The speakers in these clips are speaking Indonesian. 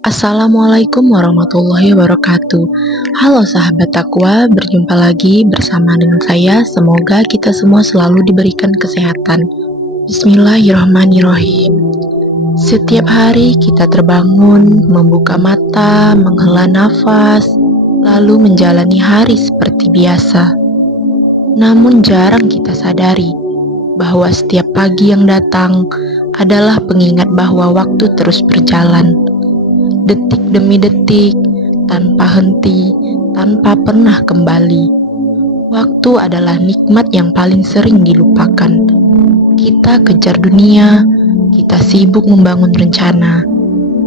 Assalamualaikum warahmatullahi wabarakatuh. Halo sahabat takwa, berjumpa lagi bersama dengan saya. Semoga kita semua selalu diberikan kesehatan. Bismillahirrahmanirrahim. Setiap hari kita terbangun, membuka mata, menghela nafas, lalu menjalani hari seperti biasa. Namun jarang kita sadari bahwa setiap pagi yang datang adalah pengingat bahwa waktu terus berjalan. Detik demi detik, tanpa henti, tanpa pernah kembali. Waktu adalah nikmat yang paling sering dilupakan. Kita kejar dunia, kita sibuk membangun rencana,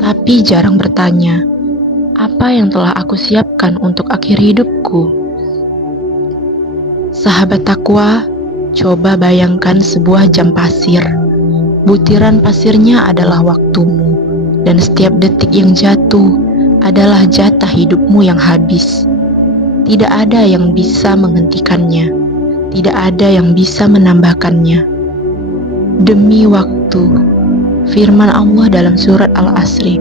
tapi jarang bertanya, apa yang telah aku siapkan untuk akhir hidupku? Sahabat takwa, coba bayangkan sebuah jam pasir. Butiran pasirnya adalah waktumu, dan setiap detik yang jatuh adalah jatah hidupmu yang habis. Tidak ada yang bisa menghentikannya, tidak ada yang bisa menambahkannya. Demi waktu, firman Allah dalam surat Al-Asr,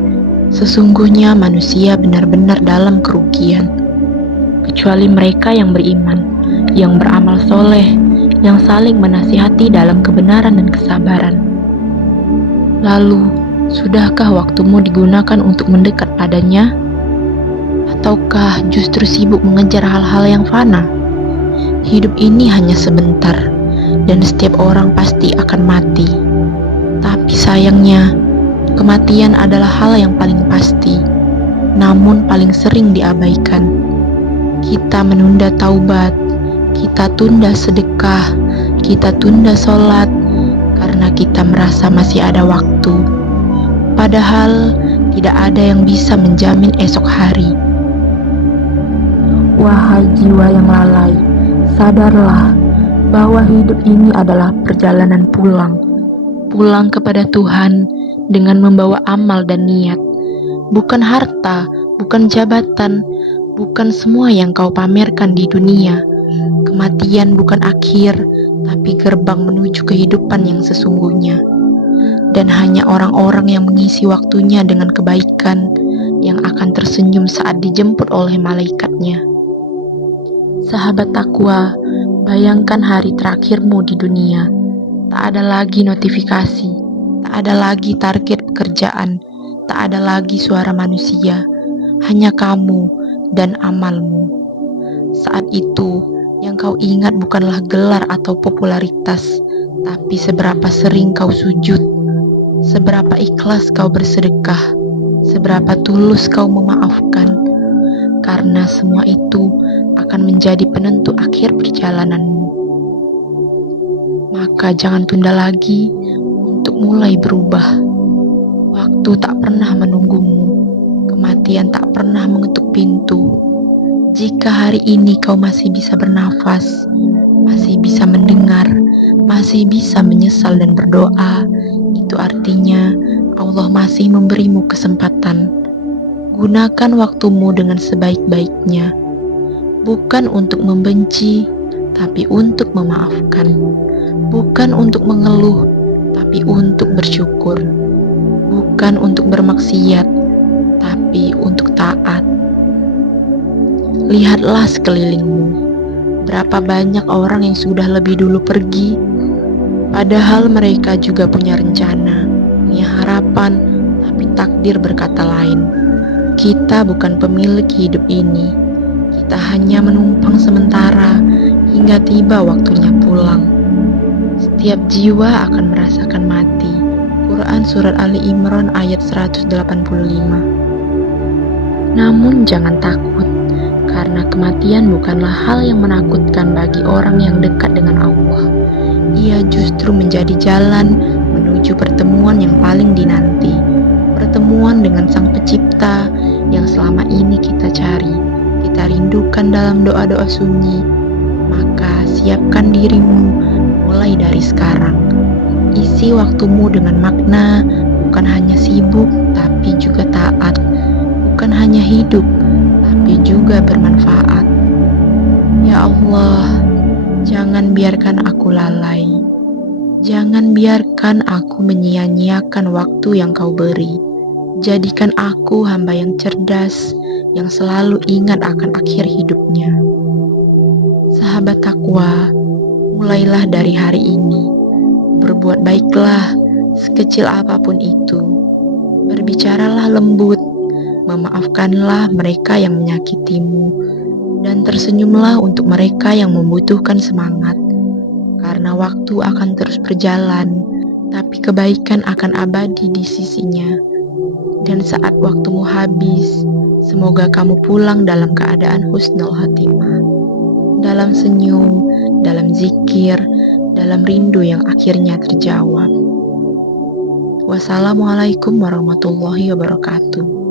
sesungguhnya manusia benar-benar dalam kerugian, kecuali mereka yang beriman, yang beramal soleh, yang saling menasihati dalam kebenaran dan kesabaran. Lalu, sudahkah waktumu digunakan untuk mendekat padanya? Ataukah justru sibuk mengejar hal-hal yang fana? Hidup ini hanya sebentar, dan setiap orang pasti akan mati. Tapi sayangnya, kematian adalah hal yang paling pasti, namun paling sering diabaikan. Kita menunda taubat, kita tunda sedekah, kita tunda sholat, karena kita merasa masih ada waktu. Padahal tidak ada yang bisa menjamin esok hari. Wahai jiwa yang lalai, sadarlah bahwa hidup ini adalah perjalanan pulang. Pulang kepada Tuhan dengan membawa amal dan niat. Bukan harta, bukan jabatan, bukan semua yang kau pamerkan di dunia. Kematian bukan akhir, tapi gerbang menuju kehidupan yang sesungguhnya. Dan hanya orang-orang yang mengisi waktunya dengan kebaikan yang akan tersenyum saat dijemput oleh malaikatnya. Sahabat takwa, bayangkan hari terakhirmu di dunia. Tak ada lagi notifikasi, tak ada lagi target pekerjaan, tak ada lagi suara manusia, hanya kamu dan amalmu. Saat itu, yang kau ingat bukanlah gelar atau popularitas, tapi seberapa sering kau sujud, seberapa ikhlas kau bersedekah, seberapa tulus kau memaafkan, karena semua itu akan menjadi penentu akhir perjalananmu. Maka jangan tunda lagi untuk mulai berubah. Waktu tak pernah menunggumu, kematian tak pernah mengetuk pintu. Jika hari ini kau masih bisa bernafas, masih bisa mendengar, masih bisa menyesal dan berdoa, itu artinya Allah masih memberimu kesempatan. Gunakan waktumu dengan sebaik-baiknya, bukan untuk membenci, tapi untuk memaafkan, bukan untuk mengeluh, tapi untuk bersyukur, bukan untuk bermaksiat, tapi untuk taat. Lihatlah sekelilingmu, berapa banyak orang yang sudah lebih dulu pergi, padahal mereka juga punya rencana, punya harapan, tapi takdir berkata lain. Kita bukan pemilik hidup ini, kita hanya menumpang sementara hingga tiba waktunya pulang. Setiap jiwa akan merasakan mati. Quran Surat Ali Imran ayat 185. Namun jangan takut, karena kematian bukanlah hal yang menakutkan bagi orang yang dekat dengan Allah. Ia justru menjadi jalan menuju pertemuan yang paling dinanti, pertemuan dengan Sang Pencipta yang selama ini kita cari, kita rindukan dalam doa-doa sunyi. Maka siapkan dirimu mulai dari sekarang. Isi waktumu dengan makna, bukan hanya sibuk tapi juga taat, bukan hanya hidup tapi juga bermanfaat. Ya Allah, jangan biarkan aku lalai. Jangan biarkan aku menyia-nyiakan waktu yang Kau beri. Jadikan aku hamba yang cerdas, yang selalu ingat akan akhir hidupnya. Sahabat takwa, mulailah dari hari ini. Berbuat baiklah, sekecil apapun itu. Berbicaralah lembut, memaafkanlah mereka yang menyakitimu, dan tersenyumlah untuk mereka yang membutuhkan semangat. Karena waktu akan terus berjalan, tapi kebaikan akan abadi di sisinya. Dan saat waktumu habis, semoga kamu pulang dalam keadaan husnul khatimah, dalam senyum, dalam zikir, dalam rindu yang akhirnya terjawab. Wassalamualaikum warahmatullahi wabarakatuh.